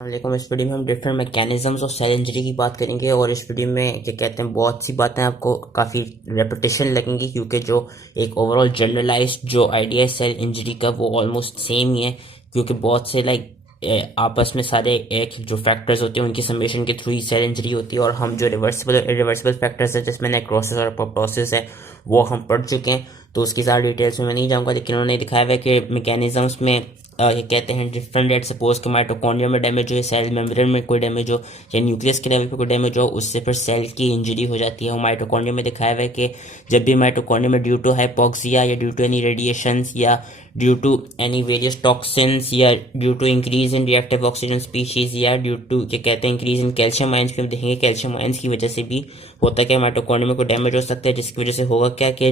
वालेकुम। इस वीडियो में हम different mechanisms of cell injury की बात करेंगे और इस वीडियो में क्या कहते हैं बहुत सी बातें आपको काफ़ी रेपिटेशन लगेंगी क्योंकि जो एक ओवरऑल जनरलाइज्ड जो आइडिया है सेल इंजरी का वो ऑलमोस्ट सेम ही है क्योंकि बहुत से आपस में सारे एक जो फैक्टर्स होते हैं उनकी समेशन के थ्रू ही सेल इंजरी होती है और हम जो रिवर्सिबल और इरिवर्सिबल फैक्टर्स है जिसमें नेक्रोसिस और अपोप्टोसिस है वो हम पढ़ चुके हैं। तो उसकी सारी डिटेल्स में मैं नहीं जाऊँगा, लेकिन उन्होंने दिखाया हुआ है कि मैकेनिज्म्स में ये कहते हैं डिफरेंट डेट। सपोज कि माइटोकॉन्ड्रिया में डैमेज हो, सेल मेम्ब्रेन में कोई डैमेज हो या न्यूक्लियस के लेवल पे कोई डैमेज हो, उससे फिर सेल की इंजरी हो जाती है। और माइटोकॉन्ड्रिया में दिखाया हुआ है कि जब भी माइटोकॉन्ड्रिया में ड्यू टू हाइपोक्सिया या ड्यू टू एनी रेडिएशंस या due to any various toxins या due to increase in reactive oxygen species या ड्यू टू क्या कहते हैं इंक्रीज इन कैल्शियम आयंस पे हम देखेंगे कैल्शियम आयंस की वजह से भी होता है कि माइटोकॉन्ड्रिया में कोई डैमेज हो सकता है, जिसकी वजह से होगा क्या कि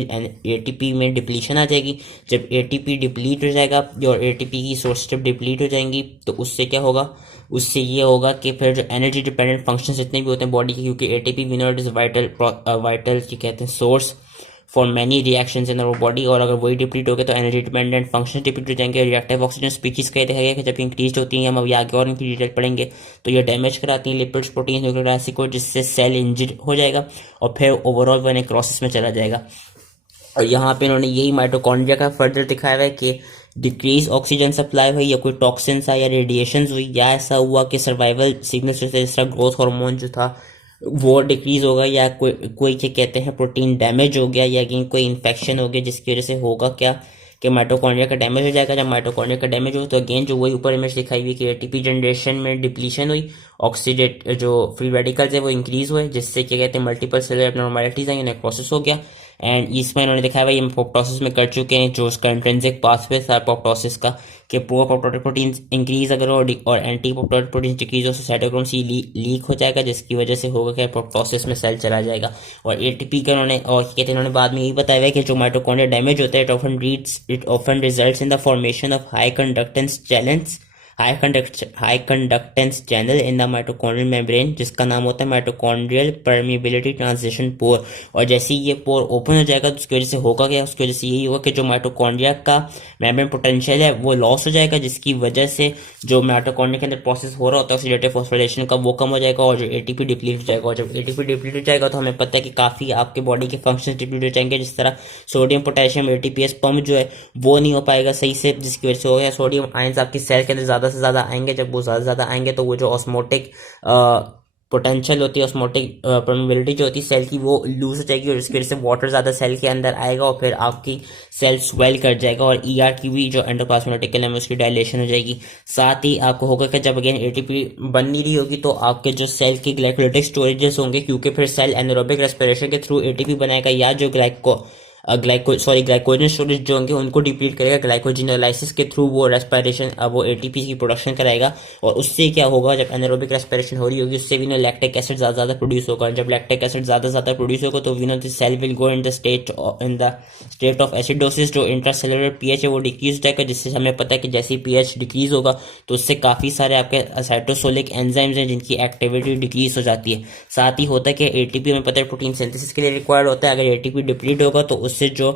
एटीपी में डिप्लीशन आ जाएगी। जब एटीपी डिप्लीट हो जाएगा और एटीपी की सोर्स जब डिप्लीट हो जाएंगी तो उससे क्या होगा, उससे ये होगा कि फिर जो एनर्जी डिपेंडेंट फंक्शंस जितने भी होते हैं बॉडी के, क्योंकि ATP we know it is vital vital क्या कहते हैं source for many reactions in our body, और अगर वही डिप्लीट हो गए तो एनर्जी डिपेंडेंट फंक्शन डिप्लीट हो जाएंगे। रिएक्टिव ऑक्सीजन स्पीशीज का ये देखा गया कि जब इंक्रीज होती हैं, हम अभी आगे और इनकी डिटेल पढ़ेंगे, तो ये डैमेज कराती हैं लिपिड्स प्रोटीन न्यूक्लिक एसिड को, जिससे सेल इंजर्ड हो जाएगा और फिर ओवरऑल वो नेक्रोसिस में चला जाएगा। और यहाँ पे इन्होंने यही माइटोकॉन्ड्रिया का फर्दर दिखाया हुआ है कि डिक्रीज ऑक्सीजन सप्लाई हुई या कोई टॉक्सिन्स आया या रेडिएशन हुई या ऐसा हुआ कि सर्वाइवल सिग्नल्स जिस तरह ग्रोथ हार्मोन जो था वो डिक्रीज होगा या कोई कोई क्या कहते हैं प्रोटीन डैमेज हो गया या अगेन कोई इन्फेक्शन हो गया, जिसकी वजह से होगा क्या कि माइटोकॉन्ड्रिया का डैमेज हो जाएगा। जब माइटोकॉन्ड्रिया का डैमेज हो तो अगेन जो वही ऊपर इमेज दिखाई हुई कि एटीपी जनरेशन में डिप्लीशन हुई, ऑक्सीडेट जो फ्री रेडिकल्स है वो इंक्रीज हुए, जिससे क्या कहते हैं मल्टीपल सेलुलर एब्नॉर्मैलिटीज आई, नेक्रोसिस हो गया। एंड इसमें इन्होंने दिखाया भाई हम अपोप्टोसिस में कर चुके हैं जो उसका इंट्रिंसिक पाथवे था अपोप्टोसिस का कि प्रो अपोप्टोटिक प्रोटीन इंक्रीज अगर हो और एंटी अपोप्टोटिक प्रोटीन डिक्रीज हो तो साइटोक्रोम सी लीक हो जाएगा, जिसकी वजह से होगा कि अपोप्टोसिस में सेल चला जाएगा। और एटीपी का उन्होंने और कहते हैं इन्होंने बाद में यही बताया है कि जो माइटोकॉन्ड्रिया डैमेज होता है it often results in the formation of high conductance channel in the mitochondrial membrane, जिसका नाम होता है माइटोकॉन्ड्रियल परमिबिलिटी ट्रांजिशन पोर। और जैसे ही ये पोर ओपन हो जाएगा तो उसकी वजह से होगा क्या, उसकी वजह से यही होगा कि जो माइटोकॉन्ड्रिया का मेम्ब्रेन पोटेंशियल है वो लॉस हो जाएगा, जिसकी वजह से जो माइटोकॉन्ड्रिया के अंदर प्रोसेस हो रहा होता है ऑक्सीडेटिव फॉस्फोरिलेशन का वो कम हो जाएगा और जो एटीपी डिप्लीट हो जाएगा। और जब एटीपी डिप्लीट हो जाएगा तो हमें पता है कि काफ़ी आपके बॉडी के फंक्शन डिप्लीट हो जाएंगे, जिस तरह सोडियम पोटेशियम एटीपीएस पंप जो है वो नहीं हो पाएगा सही से, जिसकी वजह से हो गया सोडियम आयंस आपकी सेल के अंदर ज़्यादा से ज़्यादा आएंगे। जब वो ज़्यादा से ज़्यादा आएंगे तो वो जो ऑस्मोटिक पोटेंशियल होती है, ऑस्मोटिक परमेबिलिटी जो होती है सेल की वो लूज हो जाएगी और इसकी वजह से वाटर ज़्यादा सेल के अंदर आएगा और फिर आपकी सेल स्वेल कर जाएगा और ईआर की भी जो एंडोप्लाज्मिक रेटिकल है उसकी डायलेशन हो जाएगी। साथ ही आपको होगा कि जब अगेन एटीपी बन नहीं रही होगी तो आपके जो सेल की ग्लाइकोलिटिक स्टोरेजेस होंगे, क्योंकि फिर सेल एनारोबिक रेस्पिरेशन के थ्रू एटीपी बनाएगा या जो ग्लाइकोजन स्टोरेज जो होंगे उनको डिप्लीट करेगा ग्लाइकोजिनोलाइसिस के थ्रू, वो रेस्पिरेशन वो एटीपी की प्रोडक्शन कराएगा। और उससे क्या होगा, जब एनारोबिक रेस्पिरेशन हो रही होगी उससे वी नो लैक्टिक एसिड ज़्यादा प्रोड्यूस होगा। जब लैक्टिक एसिड ज़्यादा प्रोड्यूस होगा तो we know the cell will go in the state of acidosis. जो इंट्रासेलुलर पीएच है वो डिक्रीज हो जाएगा, जिससे हमें पता है कि जैसे ही पीएच डिक्रीज होगा तो उससे काफ़ी सारे आपके साइटोसोलिक एंजाइम्स हैं जिनकी एक्टिविटी डिक्रीज हो जाती है। साथ ही होता है कि एटीपी हमें पता है प्रोटीन सिंथेसिस के लिए रिक्वायर्ड होता है, अगर एटीपी डिप्लीट होगा तो उससे जो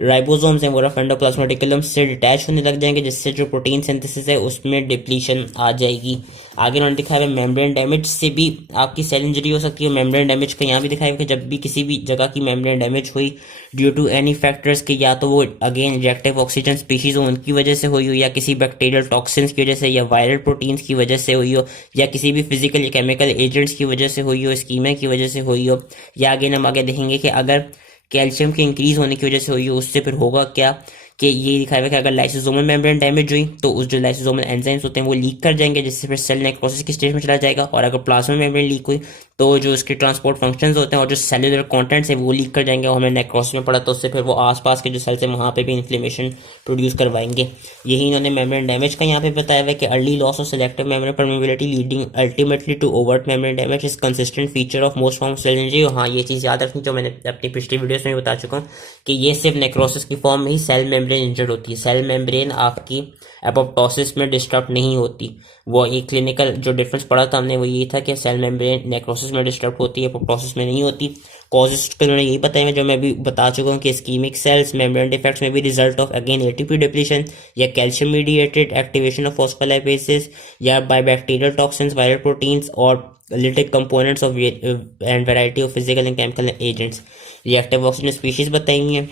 राइबोसोम्स हैं वो रफ एंडोप्लाज्मिक रेटिकुलम से डिटैच होने लग जाएंगे, जिससे जो प्रोटीन सिंथेसिस है उसमें डिप्लीशन आ जाएगी। आगे उन्होंने दिखाया है मेम्ब्रेन डैमेज से भी आपकी सेल इंजरी हो सकती है। मेम्ब्रेन डैमेज का यहाँ भी दिखाया है कि जब भी किसी भी जगह की मेम्ब्रेन डैमेज हुई ड्यू टू एनी फैक्टर्स के, या तो वो अगेन रिएक्टिव ऑक्सीजन स्पीशीज हो उनकी वजह से हुई हो या किसी बैक्टीरियल टॉक्सिन्स की वजह से या वायरल प्रोटीन्स की वजह से हुई हो या किसी भी फिजिकल या केमिकल एजेंट्स की वजह से हुई हो, स्कीमा की वजह से हुई हो, या अगेन हम आगे देखेंगे कि अगर कैल्शियम के इंक्रीज होने की वजह से हुई हो उससे फिर होगा क्या कि ये दिखाया हुआ कि अगर लाइसोसोमल मेम्ब्रेन डैमेज हुई तो उस जो लाइसोसोमल एंजाइम्स होते हैं वो लीक कर जाएंगे, जिससे फिर सेल नेक्रोसिस की स्टेज में चला जाएगा। और अगर प्लाज्मा मेम्ब्रेन लीक हुई तो जो उसके ट्रांसपोर्ट फंक्शंस होते हैं और जो सेलुलर कंटेंट्स है वो लीक कर जाएंगे और हमें नेक्रोसिस में पड़ा तो उससे फिर वो आसपास के जो सेल्स हैं वहाँ पे भी इन्फ्लेमेशन प्रोड्यूस करवाएंगे। यही इन्होंने मेम्ब्रेन डैमेज का यहाँ पे बताया हुआ है कि early loss of selective membrane permeability leading ultimately to overt membrane damage is consistent feature of most form cell injury. हाँ, ये चीज़ याद रखनी जो मैंने अपनी पिछली वीडियोस में बता चुका हूँ कि ये सिर्फ नेक्रोसिस की फॉर्म में ही सेल मेम्ब्रेन इंजर्ड होती है। सेल मेम्ब्रेन आपकी एपोप्टोसिस में डिस्टर्ब नहीं होती। वो एक क्लिनिकल जो डिफरेंस पढ़ा था हमने वो ये था कि सेल मेम्ब्रेन नेक्रोसिस में डिस्टर्ब होती है, एपोप्टोसिस में नहीं होती। कॉजेस को उन्होंने यही बताया जो मैं भी बता चुका हूँ कि इस्कीमिक सेल्स मेम्ब्रेन डिफेक्ट्स में भी result of again ATP depletion या calcium mediated activation of phospholipases या by bacterial toxins, viral proteins और lytic components of and variety of physical and chemical agents. Reactive oxygen species बताई हैं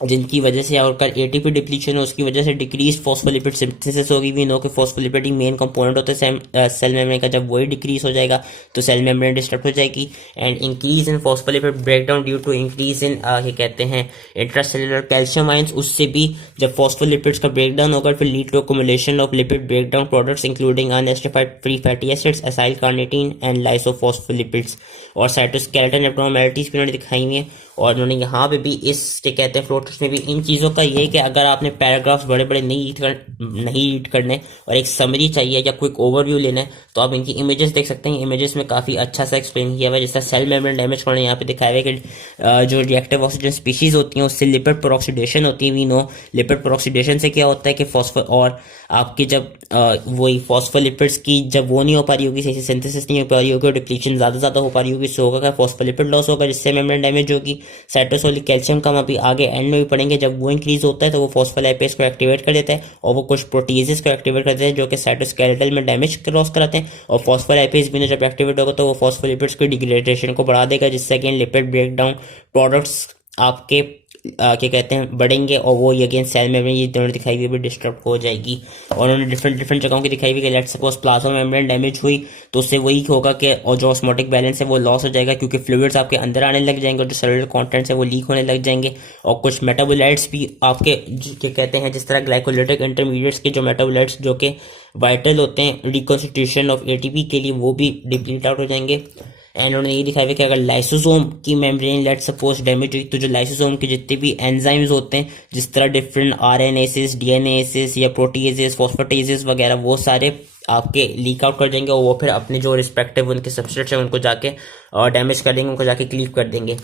जिनकी वजह से और कर एटीपी डिप्लीशन है, उसकी वजह से डिक्रीज फॉस्फोलिपिड सिंथेसिस होगी। वी नो कि फॉस्फोलिपिड ही मेन कंपोनेंट होता है सेल मेम्ब्रेन का। जब वही डिक्रीज हो जाएगा तो सेल मेम्ब्रेन डिस्टर्ब हो जाएगी। And increase in phospholipid breakdown due to increase in ये कहते हैं इंट्रासेलुलर कैल्शियम आयंस। उससे भी जब फॉस्फोलिपिड्स का ब्रेकडाउन होगा फिर lead to accumulation of lipid breakdown products including unesterified free fatty acids, acyl carnitine and lysophospholipids. और साइटोस्केलेटन एब्नॉर्मैलिटीज भी उन्होंने दिखाई हुई है। और उन्होंने यहाँ पे भी इस क्या कहते हैं फ्लोटेस्ट में भी इन चीज़ों का ये है कि अगर आपने पैराग्राफ्स बड़े बड़े नहीं रीड करने और एक समरी चाहिए या क्विक ओवरव्यू लेना है तो आप इनकी इमेजेस देख सकते हैं। इमेजेस में काफ़ी अच्छा सा एक्सप्लेन किया हुआ है। जैसा सेल मेम्ब्रेन डैमेज करने यहाँ पे दिखाया हुआ है कि जो रिएक्टिव ऑक्सीजन स्पीशीज होती हैं उससे लिपिड पेरोक्सीडेशन होती है। वी नो लिपिड पेरोक्सीडेशन से क्या होता है कि फॉस्फो और आपकी जब वही फॉस्फोलिपिड्स की जब वो नहीं हो पा रही होगी, सही से सिंथेसिस नहीं हो पा रही होगी और डिप्लीशन ज़्यादा हो पा रही होगी, इससे होगा फॉस्फोलिपिड लॉस होगा जिससे मेम्ब्रेन डैमेज होगी। साइटोसोलिक कैल्शियम का हम अभी आगे एंड में भी पढ़ेंगे। जब वो इंक्रीज होता है तो वो फॉस्फोलाइपेज को एक्टिवेट कर देता है और वो कुछ प्रोटीजेस को एक्टिवेट कर देते हैं जो कि साइटोस्केलेटल में डैमेज क्रॉस कराते हैं। और फॉस्फोलाइपेज भी जब एक्टिवेट होगा तो वो फॉस्फोलिपिड्स की डिग्रेडेशन को बढ़ा देगा जिससे अगेन लिपिड ब्रेकडाउन प्रोडक्ट्स आपके क्या कहते हैं बढ़ेंगे और वो अगेन सेल मेम्ब्रेन ये दोनों दिखाई हुई भी डिस्टर्ब हो जाएगी। और उन्होंने डिफरेंट जगहों की दिखाई हुई कि let's suppose plasma membrane damage हुई तो उससे वही होगा कि और जो ऑस्मोटिक बैलेंस है वो लॉस हो जाएगा क्योंकि फ्लूइड्स आपके अंदर आने लग जाएंगे और जो सेलुलर कंटेंट्स है वो लीक होने लग जाएंगे। और कुछ मेटाबोलाइट्स भी आपके क्या कहते हैं जिस तरह ग्लाइकोलिटिक इंटरमीडिएट्स के जो मेटाबोलाइट्स जो कि वाइटल होते हैं रिकॉन्स्टिट्यूशन ऑफ एटीपी के लिए वो भी डिप्लीट आउट हो जाएंगे। एंड उन्होंने ये दिखाया कि अगर लाइसोसोम की मेम्ब्रेन लेट सपोज डैमेज हुई तो जो लाइसोसोम के जितने भी एंजाइम्स होते हैं जिस तरह डिफरेंट आरएनएसेस, डीएनएसेस या प्रोटीएसेस, फॉस्फेटेसेस वगैरह वो सारे आपके लीक आउट कर देंगे और वो फिर अपने जो रिस्पेक्टिव उनके सबस्ट्रेट्स हैं उनको जाके डैमेज कर देंगे, उनको जाके क्लीव कर देंगे।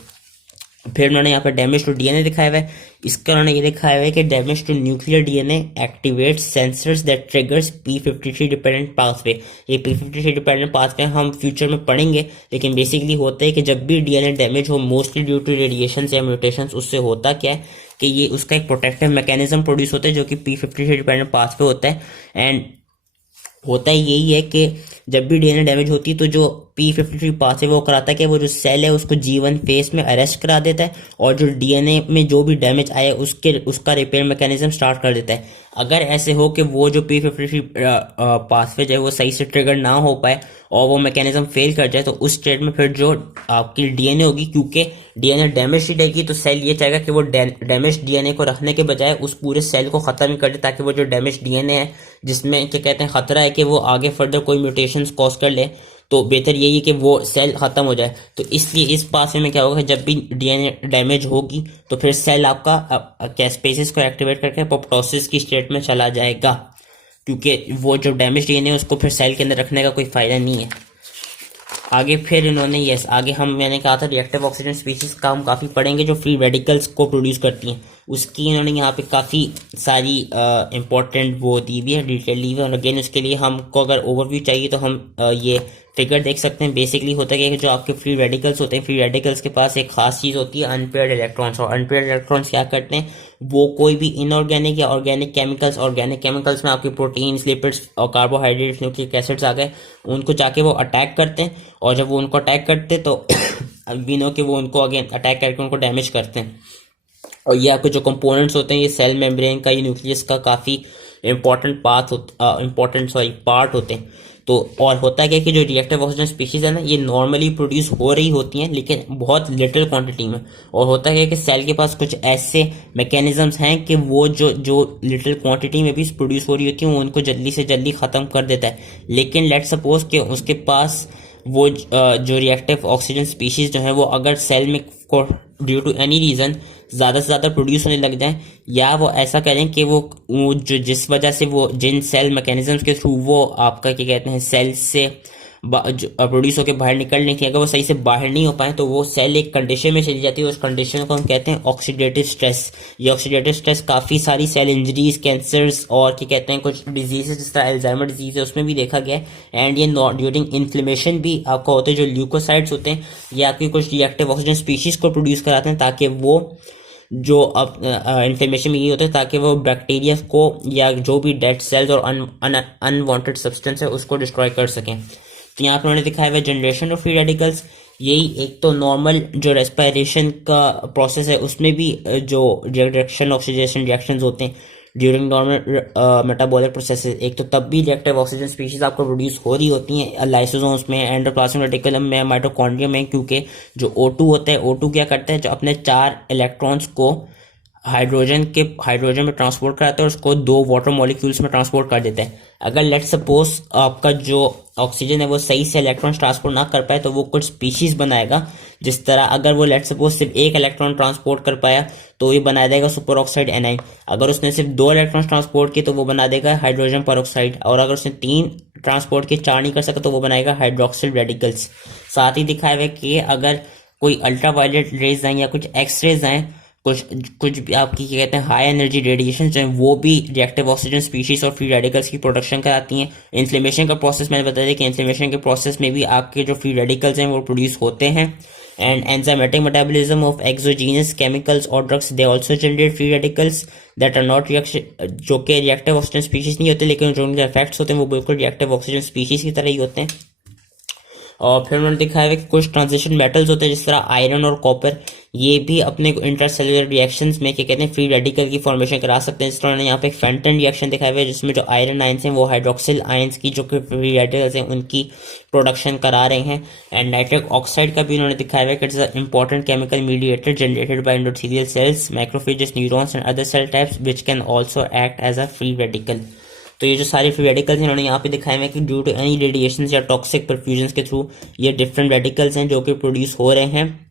फिर उन्होंने यहाँ पर डैमेज टू डीएनए दिखाया हुआ है। इसका उन्होंने ये दिखाया हुआ है कि damage to nuclear DNA activates sensors that triggers p53 dependent pathway. ये p53 डिपेंडेंट पाथवे हम फ्यूचर में पढ़ेंगे लेकिन बेसिकली होता है कि जब भी डीएनए डैमेज हो मोस्टली ड्यू टू रेडिएशन या म्यूटेशंस उससे होता क्या है कि ये उसका एक प्रोटेक्टिव मैकेनिज्म प्रोड्यूस होता है जो कि p53 डिपेंडेंट पाथवे होता है। एंड होता ही यही है कि जब भी डीएनए डैमेज होती है तो जो p53 पास है वो कराता है कि वो जो सेल है उसको G1 फेस में अरेस्ट करा देता है और जो डीएनए में जो भी डैमेज आया उसका रिपेयर मैकेनिज्म स्टार्ट कर देता है। अगर ऐसे हो कि वो जो p53 पाथवे है वो सही से ट्रिगर ना हो पाए और वो मैकेनिज्म फेल कर जाए तो उस स्टेट में फिर जो आपकी डीएनए होगी क्योंकि डीएनए डैमेज ही रहेगी तो सेल ये चाहेगा कि वो डैमेज डीएनए को रखने के बजाय उस पूरे सेल को ख़त्म ही कर दे ताकि वो जो डैमेज डीएनए है जिसमें क्या कहते हैं ख़तरा है कि वो आगे फर्दर कोई म्यूटेशंस कॉज कर ले तो बेहतर यही है कि वो सेल ख़त्म हो जाए। तो इसलिए इस पाथवे में क्या होगा जब भी डीएनए डैमेज होगी तो फिर सेल आपका कैस्पेसिस को एक्टिवेट करके एपोप्टोसिस की स्टेट में चला जाएगा क्योंकि वो जो डैमेज डीएनए है उसको फिर सेल के अंदर रखने का कोई फ़ायदा नहीं है। आगे फिर इन्होंने आगे मैंने कहा था रिएक्टिव ऑक्सीजन स्पीशीज का हम काफ़ी पढ़ेंगे जो फ्री रेडिकल्स को प्रोड्यूस करती हैं। उसकी इन्होंने यहाँ पे काफ़ी सारी इंपॉर्टेंट वो दी हुई है, डिटेल दी हुई है। और अगेन उसके लिए हमको अगर ओवरव्यू चाहिए तो हम ये फिगर देख सकते हैं। बेसिकली होता है कि जो आपके फ्री रेडिकल्स होते हैं फ्री रेडिकल्स के पास एक खास चीज़ होती है अनपेयर्ड इलेक्ट्रॉन्स। और अनपेयर्ड इलेक्ट्रॉन्स क्या करते हैं वो कोई भी इनऑर्गेनिक या ऑर्गेनिक केमिकल्स में आपके प्रोटीन्स, लिपिड्स और कार्बोहाइड्रेट्स, न्यूक्लिक एसिड्स आ गए उनको जाके वो अटैक करते हैं। और जब वो उनको अटैक करते हैं तो वी नो कि वो उनको अगेन अटैक करके उनको डैमेज करते हैं। और ये आपके जो कंपोनेंट्स होते हैं ये सेल मेम्ब्रेन का, ये न्यूक्लियस का काफ़ी इंपॉर्टेंट पार्ट होते हैं। तो और होता है क्या कि जो रिएक्टिव ऑक्सीजन स्पीशीज है ना ये नॉर्मली प्रोड्यूस हो रही होती हैं लेकिन बहुत लिटिल क्वांटिटी में। और होता है कि सेल के पास कुछ ऐसे मैकेनिज्म्स हैं कि वो जो लिटिल क्वांटिटी में भी प्रोड्यूस हो रही होती है वो उनको जल्दी से जल्दी ख़त्म कर देता है। लेकिन लेट सपोज कि उसके पास वो जो रिएक्टिव ऑक्सीजन स्पीशीज जो है वो अगर सेल में को ड्यू टू एनी रीज़न ज़्यादा से ज़्यादा प्रोड्यूस होने लग जाए या वो ऐसा करें कि वो जो जिस वजह से वो जिन सेल मैकेनिज्म्स के थ्रू वो आपका क्या कहते हैं सेल से प्रोड्यूस होकर बाहर निकलने की, अगर वो सही से बाहर नहीं हो पाए तो वो सेल एक कंडीशन में चली जाती है, उस कंडीशन को हम कहते हैं ऑक्सीडेटिव स्ट्रेस। ये ऑक्सीडेटिव स्ट्रेस काफ़ी सारी सेल इंजरीज, कैंसर्स और क्या कहते हैं कुछ डिजीजेस जिस तरह अल्जाइमर डिजीज है उसमें भी देखा गया है। एंड ये ड्यूरिंग इन्फ्लेमेशन भी आपका होता है, जो ल्यूकोसाइड्स होते हैं ये आपकी कुछ रिएक्टिव ऑक्सीजन स्पीशीज को प्रोड्यूस कराते हैं, ताकि वो जो अब इन्फ्लेमेशन में ये होता है ताकि वो बैक्टीरिया को या जो भी डेड सेल्स और अनवांटेड सब्सटेंस है उसको डिस्ट्रॉय कर सकें। तो यहाँ पर उन्होंने दिखाया हुआ जनरेशन ऑफ फ्री रेडिकल्स। यही एक तो नॉर्मल जो रेस्पिरेशन का प्रोसेस है उसमें भी जो रिडक्शन ऑक्सीडेशन रिएक्शंस होते हैं ड्यूरिंग नॉर्मल मेटाबॉलिक प्रोसेसेस, एक तो तब भी रिएक्टिव ऑक्सीजन स्पीशीज आपको प्रोड्यूस हो रही होती हैं लाइसोसोम्स में, एंडोप्लाज्मिक रेटिकुलम में, माइटोकॉन्ड्रिया में, क्योंकि जो O2 होता है, O2 क्या करता है, जो अपने 4 इलेक्ट्रॉन्स को हाइड्रोजन में ट्रांसपोर्ट कराता है और उसको 2 वाटर मॉलिक्यूल्स में ट्रांसपोर्ट कर देता है। अगर लेट सपोज आपका जो ऑक्सीजन है वो सही से इलेक्ट्रॉन ट्रांसपोर्ट ना कर पाए तो वो कुछ स्पीशीज बनाएगा, जिस तरह अगर वो लेट सपोज सिर्फ 1 इलेक्ट्रॉन ट्रांसपोर्ट कर पाया तो ये बना देगा सुपर ऑक्साइड एनाइन। अगर उसने सिर्फ 2 इलेक्ट्रॉन ट्रांसपोर्ट किए तो वो बना देगा हाइड्रोजन परऑक्साइड, और अगर उसने 3 ट्रांसपोर्ट किए, 4 नहीं कर सका तो वो बनाएगा हाइड्रोक्सिल रेडिकल्स। साथ ही दिखाया हुआ है कि अगर कोई अल्ट्रा वायलेट रेज आए या कुछ एक्स रेज आए, कुछ भी आपकी क्या कहते हैं हाई एनर्जी रेडिएशन जो है वो भी रिएक्टिव ऑक्सीजन स्पीशीज और फ्री रेडिकल्स की प्रोडक्शन कराती हैं। इन्फ्लेमेशन का प्रोसेस मैंने बताया कि इन्फ्लेमेशन के प्रोसेस में भी आपके जो फ्री रेडिकल्स हैं वो प्रोड्यूस होते हैं। And enzymatic metabolism of exogenous chemicals और drugs they also generate free radicals that are not reaction, जो कि रिएक्टिव ऑक्सीजन स्पीशीज नहीं होते लेकिन जो उनके इफेक्ट्स होते हैं वो बिल्कुल रिएक्टिव ऑक्सीजन स्पीशीज की तरह ही होते हैं। और फिर उन्होंने दिखाया है कि कुछ ट्रांजिशन मेटल्स होते हैं जिस तरह आयरन और कॉपर, ये भी अपने इंटरसेलुलर रिएक्शंस में क्या कहते हैं फ्री रेडिकल की फॉर्मेशन करा सकते हैं। जिस तरह यहाँ पे एक फेंटन रिएक्शन दिखाया हुआ है जिसमें जो आयरन आयंस हैं वो हाइड्रोक्सिल आयंस की जो फ्री रेडिकल्स हैं उनकी प्रोडक्शन करा रहे हैं। एंड नाइट्रिक ऑक्साइड का भी उन्होंने दिखाया हुआ है कि it's a important chemical mediator generated by endothelial cells, macrophages, neurons and other cell types which can also act as a free radical. तो ये जो सारे फ्री रेडिकल्स हैं इन्होंने यहाँ पे दिखाए हैं कि ड्यू टू एनी रेडिएशन या टॉक्सिक परफ्यूजन के थ्रू ये डिफरेंट रेडिकल्स हैं जो कि प्रोड्यूस हो रहे हैं।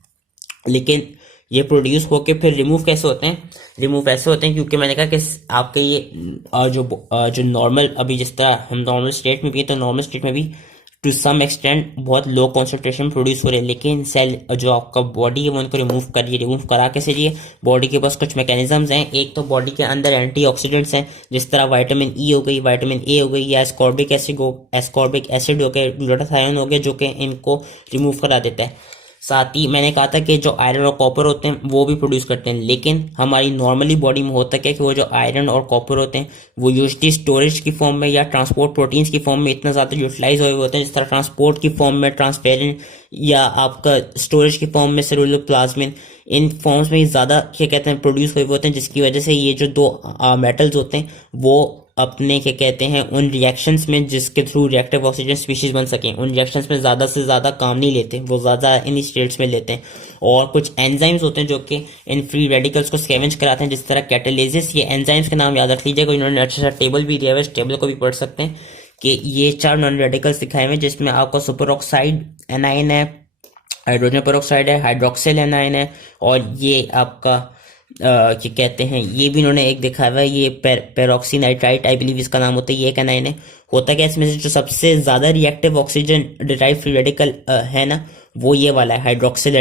लेकिन ये प्रोड्यूस होके फिर रिमूव कैसे होते हैं? रिमूव ऐसे होते हैं क्योंकि मैंने कहा कि आपके ये जो नॉर्मल, अभी जिस तरह हम नॉर्मल स्टेट में भी हैं तो नॉर्मल स्टेट में भी टू सम एक्सटेंट बहुत लो कॉन्सेंट्रेशन प्रोड्यूस हो रहे हैं, लेकिन सेल जो आपका बॉडी है वो उनको रिमूव करिए। रिमूव करा कैसे लिए? बॉडी के पास कुछ मैकेनिज्म्स हैं। एक तो बॉडी के अंदर एंटीऑक्सीडेंट्स हैं जिस तरह विटामिन ई हो गई, विटामिन ए हो गई, या एस्कॉर्बिक एसिड हो गया, ग्लूटाथायोन हो गया, जो कि इनको रिमूव करा देता है। साथ ही मैंने कहा था कि जो आयरन और कॉपर होते हैं वो भी प्रोड्यूस करते हैं, लेकिन हमारी नॉर्मली बॉडी में होता क्या है कि वो जो आयरन और कॉपर होते हैं वो यूजली स्टोरेज की फॉर्म में या ट्रांसपोर्ट प्रोटीन्स की फॉर्म में इतना ज़्यादा यूटिलाइज हुए होते हैं, जिस तरह ट्रांसपोर्ट की फॉर्म में ट्रांसपेरेंट या आपका स्टोरेज की फॉर्म में सेलुलर प्लाज्मिन, इन फॉर्म्स में ज़्यादा क्या कहते हैं प्रोड्यूस हुए होते हैं, जिसकी वजह से ये जो 2 मेटल्स होते हैं वो अपने क्या कहते हैं उन रिएक्शंस में जिसके थ्रू रिएक्टिव ऑक्सीजन स्पीशीज बन सकें, उन रिएक्शंस में ज़्यादा से ज़्यादा काम नहीं लेते, वो ज़्यादा इन स्टेट्स में लेते हैं। और कुछ एंजाइम्स होते हैं जो कि इन फ्री रेडिकल्स को स्कैवेंज कराते हैं, जिस तरह कैटालिसिस। ये एंजाइम्स के नाम याद रख लीजिएगा, इन्होंने अच्छा सा टेबल भी दिया हुआ है, इस टेबल को भी पढ़ सकते हैं कि ये 4 नॉन रेडिकल्स दिखाए हुए हैं जिसमें आपका सुपर ऑक्साइड एनाइन है, हाइड्रोजन परऑक्साइड है, हाइड्रोक्सिल एनाइन है, और ये आपका क्या कहते हैं ये भी इन्होंने एक दिखा हुआ है, ये पेरोक्सी नाइट्राइट आई बिलीव इसका नाम होता है, ये एक एनाइन है। होता क्या इसमें से जो सबसे ज्यादा reactive oxygen derive free radical है ना, वो ये वाला है, हाइड्रोक्सिल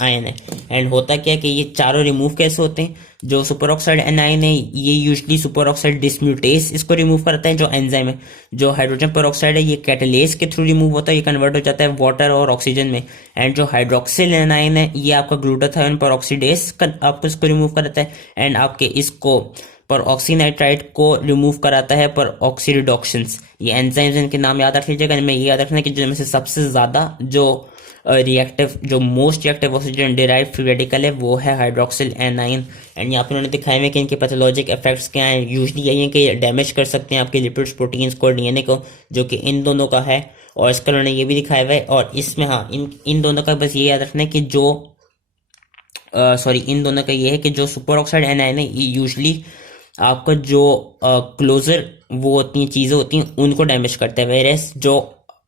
आयन है। एंड होता क्या है कि ये चारों रिमूव कैसे होते हैं? जो सुपर ऑक्साइड एनाइन है ये यूजली सुपर ऑक्साइड डिस्म्यूटेस इसको रिमूव करता है, जो एंजाइम है। जो हाइड्रोजन परऑक्साइड है ये कैटालेस के थ्रू रिमूव होता है, ये कन्वर्ट हो जाता है वाटर और ऑक्सीजन में। एंड जो हाइड्रोक्सिल एनाइन है ये आपका ग्लूटाथायोन परऑक्सीडेस आपको इसको रिमूव करता है, एंड आपके इसको पर ऑक्सीनाइट्राइट को रिमूव कराता है पर ऑक्सीरिडॉक्शंस। ये एंजाइम्स इनके नाम याद रख लीजिएगा। इनमें ये याद रखना कि जिनमें से सबसे ज्यादा जो रिएक्टिव, जो most reactive oxygen derive free radical है वो है हाइड्रोक्सिल एनाइन। एंड यहाँ पे उन्होंने दिखाया है कि इनके पैथोलॉजिक इफेक्ट्स क्या हैं। यूजली यही है कि डैमेज कर सकते हैं आपके लिपिड्स, प्रोटीन्स को, डीएनए को, जो कि इन दोनों का है। और इसका उन्होंने ये भी दिखाया हुआ है। और इसमें हाँ इन दोनों का बस ये याद रखना है कि जो इन दोनों का ये है कि जो सुपर ऑक्साइड एनाइन है ये यूजली आपका जो क्लोजर वो होती हैं चीज़ें होती हैं उनको डैमेज करता है, वेरेस जो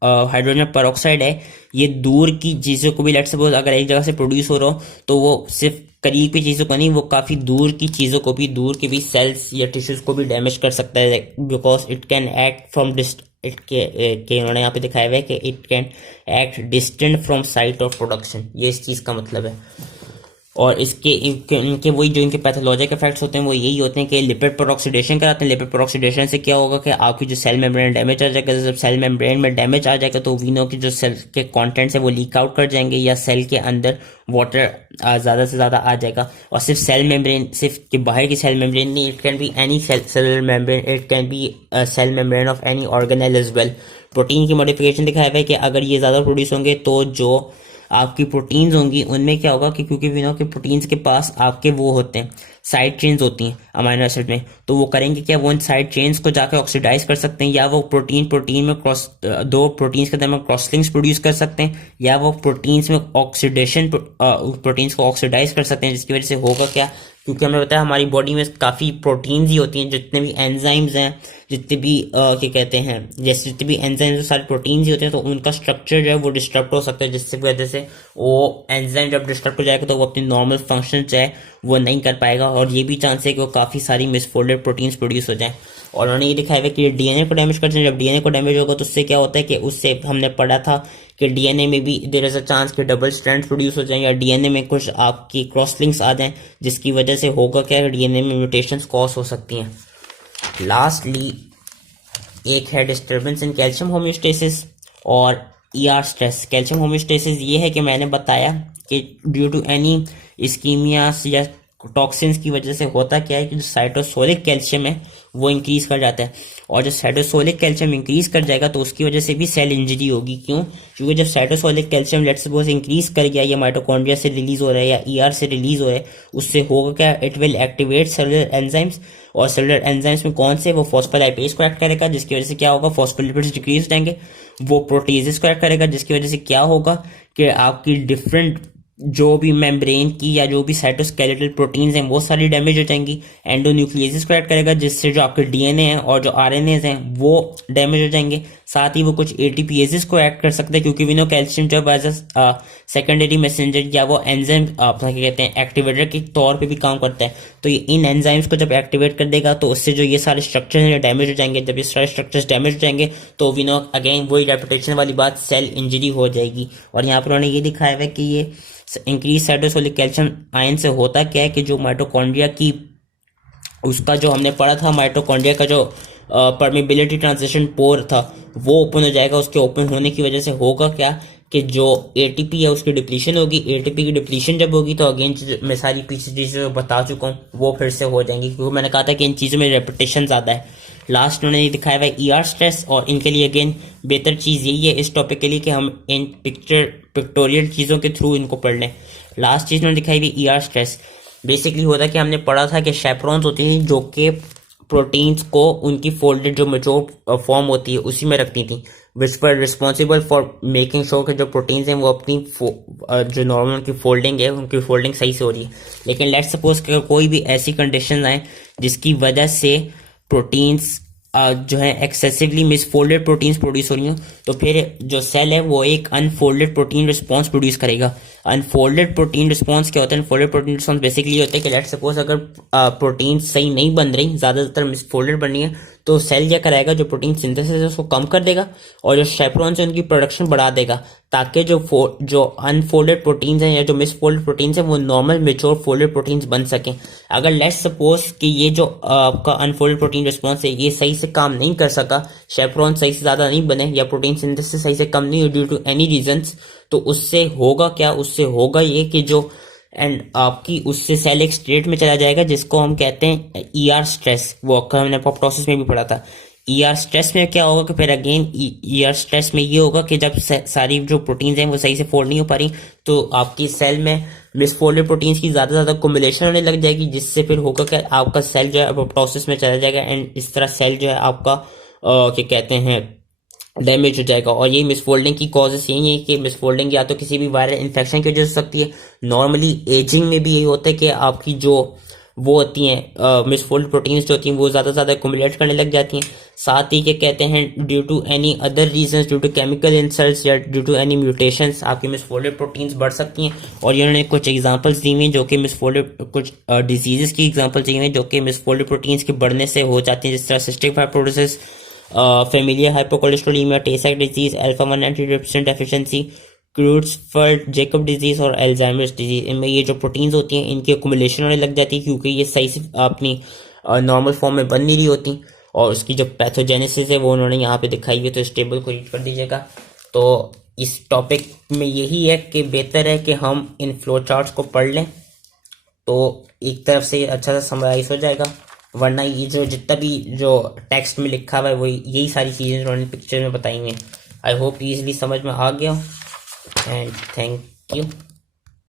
हाइड्रोजन परऑक्साइड है ये दूर की चीज़ों को भी, लेट सपोज अगर एक जगह से प्रोड्यूस हो रहा हो तो वो सिर्फ करीब की चीज़ों को नहीं, वो काफ़ी दूर की चीज़ों को भी, दूर के भी सेल्स या टिश्यूज को भी डैमेज कर सकता है, because it can act from के उन्होंने यहाँ पे दिखाया हुआ है कि it can act distant from site of production, ये इस चीज़ का मतलब है। और इनके वही जो इनके पैथोलॉजिक इफेक्ट्स होते हैं वो यही होते हैं कि लिपिड पेरोक्सीडेशन कराते हैं। लिपिड पेरोक्सीडेशन से क्या होगा कि आपकी जो सेल मेम्ब्रेन डैमेज आ जाएगा। जब सेल मेम्ब्रेन में डैमेज आ जाएगा तो वीनो की जो सेल के कंटेंट्स है वो लीक आउट कर जाएंगे, या सेल के अंदर वाटर ज़्यादा से ज़्यादा आ जाएगा। और सिर्फ सेल मेम्ब्रेन, सिर्फ कि बाहर की सेल मेम्ब्रेन नहीं, it can be any cellular membrane, it can be cell membrane of any organelle as well. Protein की मॉडिफिकेशन दिखाया हुआ है कि अगर ये ज़्यादा प्रोड्यूस होंगे तो जो आपकी प्रोटीन्स होंगी उनमें क्या होगा कि क्योंकि वी नो कि प्रोटीन्स के पास आपके वो होते हैं, साइड चेन्स होती हैं अमाइनो एसिड में, तो वो करेंगे क्या, वो इन साइड चेन्स को जाकर ऑक्सीडाइज कर सकते हैं, या वो प्रोटीन में क्रॉस, दो प्रोटीन्स के दरमियान क्रॉस लिंक्स प्रोड्यूस कर सकते हैं, या वो प्रोटीन्स में ऑक्सीडेशन, प्रोटीन्स को ऑक्सीडाइज कर सकते हैं, जिसकी वजह से होगा क्या, क्योंकि हमें पता है हमारी बॉडी में काफ़ी प्रोटीन्स ही होती हैं, जितने भी एंजाइम्स हैं, जितने भी क्या कहते हैं, जैसे जितने भी एंजाइम्स सारे प्रोटीन्स ही होते हैं, तो उनका स्ट्रक्चर जो है वो डिस्टर्ब हो सकता है, जिसकी वजह से वो एंजाइम जब डिस्टर्ब हो जाएगा तो वो अपनी नॉर्मल फंक्शन जो है वो नहीं कर पाएगा, और ये भी चांस है कि वो काफ़ी सारी मिसफोल्डेड प्रोटीन्स प्रोड्यूस हो जाएं। और उन्होंने ये दिखाया है कि डीएनए को डैमेज करते हैं। जब डीएनए को डैमेज होगा तो उससे क्या होता है कि उससे हमने पढ़ा था कि डीएनए में भी देयर इज अ चांस कि डबल स्ट्रैंड प्रोड्यूस हो जाएं, या डीएनए में कुछ आपकी क्रॉस लिंक्स आ जाएं, जिसकी वजह से होगा क्या, डीएनए में म्यूटेशंस कॉज हो सकती हैं। लास्टली एक है डिस्टर्बेंस इन कैल्शियम होम्योस्टेसिस और ईआर स्ट्रेस। कैल्शियम होम्योस्टेसिस ये है कि मैंने बताया कि ड्यू टू एनी इस्कीमियास या टॉक्सिन्स की वजह से होता क्या है कि जो साइटोसोलिक कैल्शियम है वो इंक्रीज कर जाता है, और जब साइटोसोलिक कैल्शियम इंक्रीज कर जाएगा तो उसकी वजह से भी सेल इंजरी होगी। क्यों? क्योंकि जब cytosolic calcium let's suppose increase कर गया, या माइटोकॉन्ड्रिया से रिलीज हो रहा है या ईआर से रिलीज हो रहा है, उससे होगा क्या, it will activate cellular enzymes, और सेलुलर एंजाइम्स में कौन से, वो फॉस्फोलाइपेज को एक्ट करेगा, जिसकी वजह से क्या होगा, फॉस्फोलिपिड्स डिक्रीज हो जाएंगे। वो प्रोटीजेस को एक्ट करेगा, जिसकी वजह से क्या होगा कि आपकी डिफरेंट जो भी मेम्ब्रेन की या जो भी साइटोस्केलेटल प्रोटीन्स हैं वो सारी डैमेज हो जाएंगी। एंडोन्यूक्लियस को ऐड करेगा, जिससे जो आपके डीएनए हैं और जो आरएनएज हैं वो डैमेज हो जाएंगे। साथ ही वो कुछ एटीपीएजेस को ऐड कर सकते हैं, क्योंकि वी नो कैल्शियम जब एज अ सेकेंडरी मैसेंजर या वो एंजाइम अपना क्या कहते हैं एक्टिवेटर के तौर पे भी काम करता है, तो ये इन एंजाइम्स को जब एक्टिवेट कर देगा तो उससे जो ये सारे स्ट्रक्चर हैं डैमेज हो जाएंगे। जब ये सारे स्ट्रक्चर्स डैमेज हो जाएंगे तो वी नो अगेन वही रेपिटेशन वाली बात, सेल इंजरी हो जाएगी। और यहाँ पर उन्होंने ये दिखाया हुआ है कि ये इंक्रीज साइटोसोलिक कैल्शियम आयन से होता क्या है कि जो माइटोकॉन्ड्रिया की, उसका जो हमने पढ़ा था माइटोकॉन्ड्रिया का जो परमेबिलिटी ट्रांजिशन पोर था वो ओपन हो जाएगा। उसके ओपन होने की वजह से होगा क्या कि जो एटीपी है उसकी डिप्लीशन होगी। एटीपी की डिप्लीशन जब होगी तो अगेन मैं सारी पीछे चीज़ें बता चुका हूँ वो फिर से हो जाएंगी, क्योंकि मैंने कहा था कि इन चीज़ों में रेपिटेशन ज़्यादा है। लास्ट उन्होंने दिखाया हुआ है ईआर स्ट्रेस, और इनके लिए अगेन बेहतर चीज़ यही है इस टॉपिक के लिए कि हम इन पिक्टोरियल चीज़ों के थ्रू इनको पढ़ लें। लास्ट चीज़ उन्होंने दिखाई हुई ईआर स्ट्रेस, बेसिकली होता है कि हमने पढ़ा था कि शेपरॉन्स होती थी जो कि प्रोटीन्स को उनकी फोल्डेड जो मेच्योर फॉर्म होती है उसी में रखती थी, which were responsible for making sure कि जो प्रोटीन्स हैं वो अपनी जो नॉर्मल उनकी फोल्डिंग है उनकी फोल्डिंग सही से हो रही है। लेकिन लेट्स सपोज कि कोई भी ऐसी कंडीशन आए जिसकी वजह से प्रोटीन्स जो है एक्सेसिवली मिसफोल्डेड प्रोटीन्स प्रोड्यूस हो रही हो, तो फिर जो सेल है वो एक अनफोल्डेड प्रोटीन रिस्पॉन्स प्रोड्यूस करेगा। अनफोल्डेड प्रोटीन रिस्पॉन्स क्या होता है? अनफोल्डेड प्रोटीन रिस्पॉन्स बेसिकली होता है कि लेट्स सपोज अगर प्रोटीन सही नहीं बन रही, ज़्यादातर मिसफोल्डेड बन रही है, तो सेल क्या कराएगा, जो प्रोटीन सिंथेसिस है उसको कम कर देगा और जो शेपरॉन्स है उनकी प्रोडक्शन बढ़ा देगा, ताकि जो अनफोल्डेड प्रोटीन्स हैं या जो मिसफोल्डेड प्रोटीन्स हैं वो नॉर्मल मेच्योर फोल्डेड प्रोटीन्स बन सकें। अगर लेट्स सपोज कि ये जो आपका अनफोल्डेड प्रोटीन रिस्पॉन्स है ये सही से काम नहीं कर सका, शेपरॉन सही से ज़्यादा नहीं बने या प्रोटीन सिंथेसिस सही से कम नहीं हो ड्यू टू एनी रीजंस, तो उससे होगा क्या, उससे होगा ये कि जो एंड आपकी उससे सेल एक स्टेट में चला जाएगा जिसको हम कहते हैं ईआर स्ट्रेस। वो हमने अपॉप्टोसिस में भी पढ़ा था। ईआर स्ट्रेस में क्या होगा कि फिर अगेन ईआर स्ट्रेस में ये होगा कि जब सारी जो प्रोटीन्स हैं वो सही से फोल्ड नहीं हो पा रही, तो आपकी सेल में मिसफोल्डेड प्रोटीन्स की ज़्यादा अकोमुलेशन होने लग जाएगी, जिससे फिर होगा कि आपका सेल जो है अपॉप्टोसिस में चला जाएगा एंड इस तरह सेल जो है आपका क्या कहते हैं डैमेज हो जाएगा। और ये मिसफोल्डिंग की कॉजेस यही है कि मिसफोल्डिंग या तो किसी भी वायरल इन्फेक्शन की वजह से हो सकती है, नॉर्मली एजिंग में भी यही होता है कि आपकी जो वो होती हैं मिसफोल्ड प्रोटीन्स जो होती हैं वो ज़्यादा एक्युमुलेट करने लग जाती हैं। साथ ही क्या कहते हैं due to any other reasons, due to chemical insults या ड्यू टू एनी म्यूटेशंस आपकी मिसफोल्डेड प्रोटीन्स बढ़ सकती हैं। और इन्होंने कुछ एग्जांपल्स दी हुई हैं जो कि मिसफोल्डेड कुछ डिजीजेस की एग्जांपल्स दी हुई हैं जो कि मिसफोल्डेड प्रोटीन्स के बढ़ने से हो जाती हैं, जिस तरह cystic fibrosis, familiar hypocholesterolemia, Tay Sachs disease, alpha 1 antitrypsin deficiency, Creutzfeldt Jakob disease और अल्जाइमर्स डिजीज। इनमें ये जो प्रोटीन्स होती हैं इनकी अकुमुलेशन होने लग जाती है क्योंकि ये सही से अपनी नॉर्मल फॉर्म में बन नहीं रही होती, और उसकी जो पैथोजेनेसिस है वो उन्होंने यहाँ पे दिखाई है। तो इस टेबल को रीड कर दीजिएगा। तो इस टॉपिक में यही है कि बेहतर है कि हम इन फ्लो चार्ट्स को पढ़ लें, तो एक तरफ से अच्छा सा समराइज हो जाएगा, वरना ये जो जितना भी जो टेक्स्ट में लिखा हुआ है वो यही सारी चीज़ें उन्होंने पिक्चर में बताई हैं। आई होप इजीली समझ में आ गया, एंड थैंक यू।